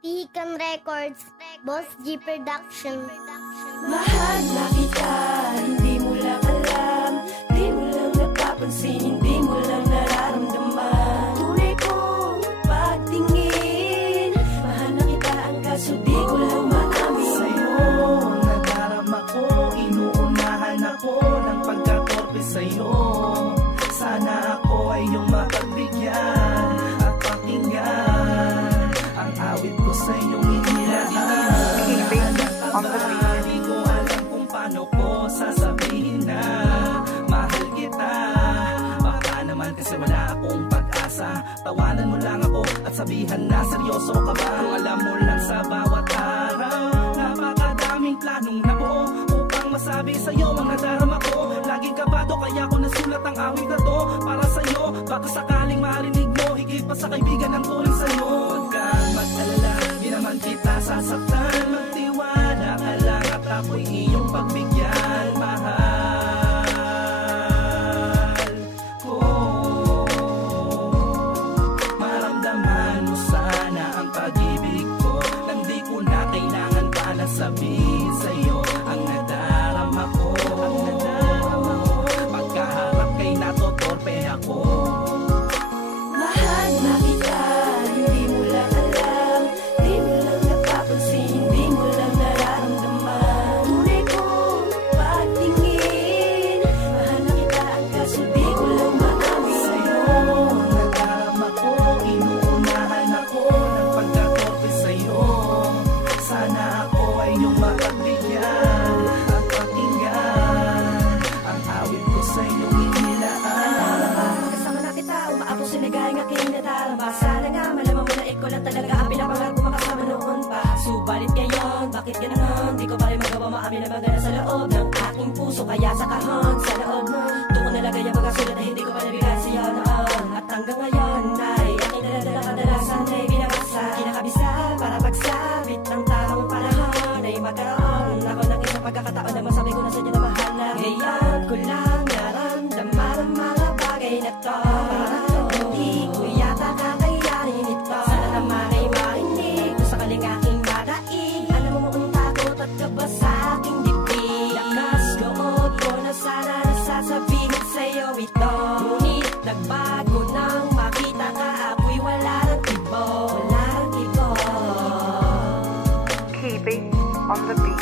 Pihikan Records, Boss G Production. Mahal na kita, hindi mo lang alam, di mo lang napapansin, hindi mo lang nararamdaman. Tunay kong pagtingin, mahal na kita ang kaso di ko lang maamin. Sa'yo, nadarama ko, inuunahan ako ng pagkatorpe sa'yo. Sana ako ay iyong mapagbigyan at pakinggan ang awit ko sa iyong inilaan. Hindi ko alam kung paano ko sasabihin na mahal kita. Baka naman kasi wala akong pag-asa. Tawanan mo lang ako at sabihan na seryoso ka ba. Kung alam mo lang sa bawat araw, napakadaming planong nabuo upang masabi sa'yo ang nadarama ko. Laging kabado kaya ko nasulat ang awit na to para sa'yo. Baka sakaling marinig mo, higit pa sa kaibigan ang turing sa'yo. Huwag kang mag-alala, di naman kita sasaktan. Magtiwala ka lang at ako'y iyong pagbigyan. Mahal ko, maramdaman mo sana ang pag-ibig ko. Nang di ko na kailangan pa na sabihin sa'yo ang nadarama ko. Pagkaharap kay natotorpe ako. Mahal na kita, hindi mo lang alam, di mo lang napapansin, hindi mo lang nararamdaman. Tunay kong pagtingin, mahal na kita ang kaso di ko lang maamin. Sa'yo, nadarama ko, inuunahan ako ng pagkatorpe sa'yo. Sana ako ay iyong mapagbigyan at pakinggan ang awit ko sa iyong inilaan. Kasama na kita, umaapos sinagay ng aking nadarama. Sana nga malaman mo na ikaw lang talaga ang pinapangarap ko makasama noon pa. Subalit ngayon, bakit ganoon? Di ko pa rin magawa maamin na magana sa loob ng aking puso. Kaya sa kahon, sa loob mo doon ko nalagay ang mga sulat na hindi ko pa nabigay sa'yo noon. At hanggang ngayon ay aking daladala kadalasan ay binabasa. Kinakabisa para pagsabit ng tamang panahon ay magkaroon ako ng isang pagkakataon na masabi ko na sa inyo na mahal na. Ngayon ko lang naramdaman ang mga bagay na to. Hindi ko yata kakayanin ito. Sana naman ay marinig kung sakaling aking madaig. Alam mo kung takot at kaba sa aking dibdib. Lakas loob ko na sana nasasabihin sa'yo ito. Ngunit nagbago nang makita ka, ako'y wala ng ibo. Wala ng ibo. Keeping on the beat.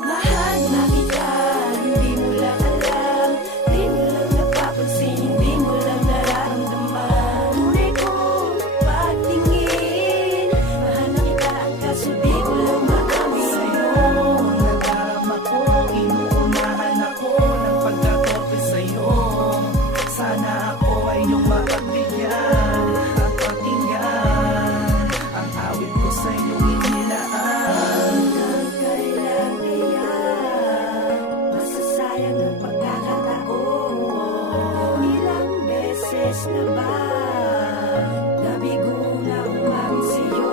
Mahal na kita, hindi mo lang alam, di mo lang napapansin, hindi mo lang nararamdaman. Tunay kong pagtingin, mahal na kita ang kaso di ko lang maamin. Sa'yo, nadarama ko, inuunahan ako ng pagkatorpe sa'yo. Sana ako ay iyong mapagbigyan at pakinggan ang awit ko sa iyong inilaan. Hanggang kailan kaya masasayang ang pagkakataon mo? Ilang beses na ba nabigo na umamin sa'yo?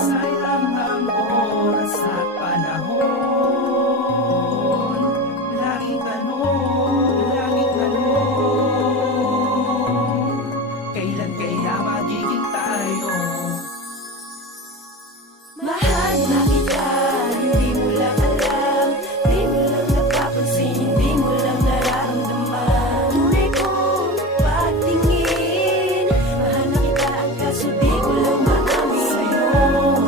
Sayang ang oras at panahon. Laging tanong, kailan kaya magiging tayo? Mahal na kita, hindi mo lang alam, di mo lang napapansin, hindi mo lang nararamdaman. Tunay kong pagtingin, mahal na kita ang kaso di ko lang maamin. Sa'yo,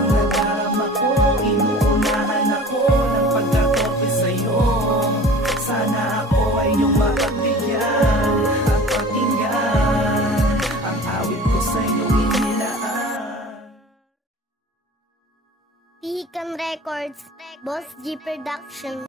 nadarama ko, inuunahan ako ng pagkatorpe sa'yo. Sana ako ay iyong mapagbigyan at pakinggan ang awit ko sa iyong inilaan. Pihikan Records, Boss G Production.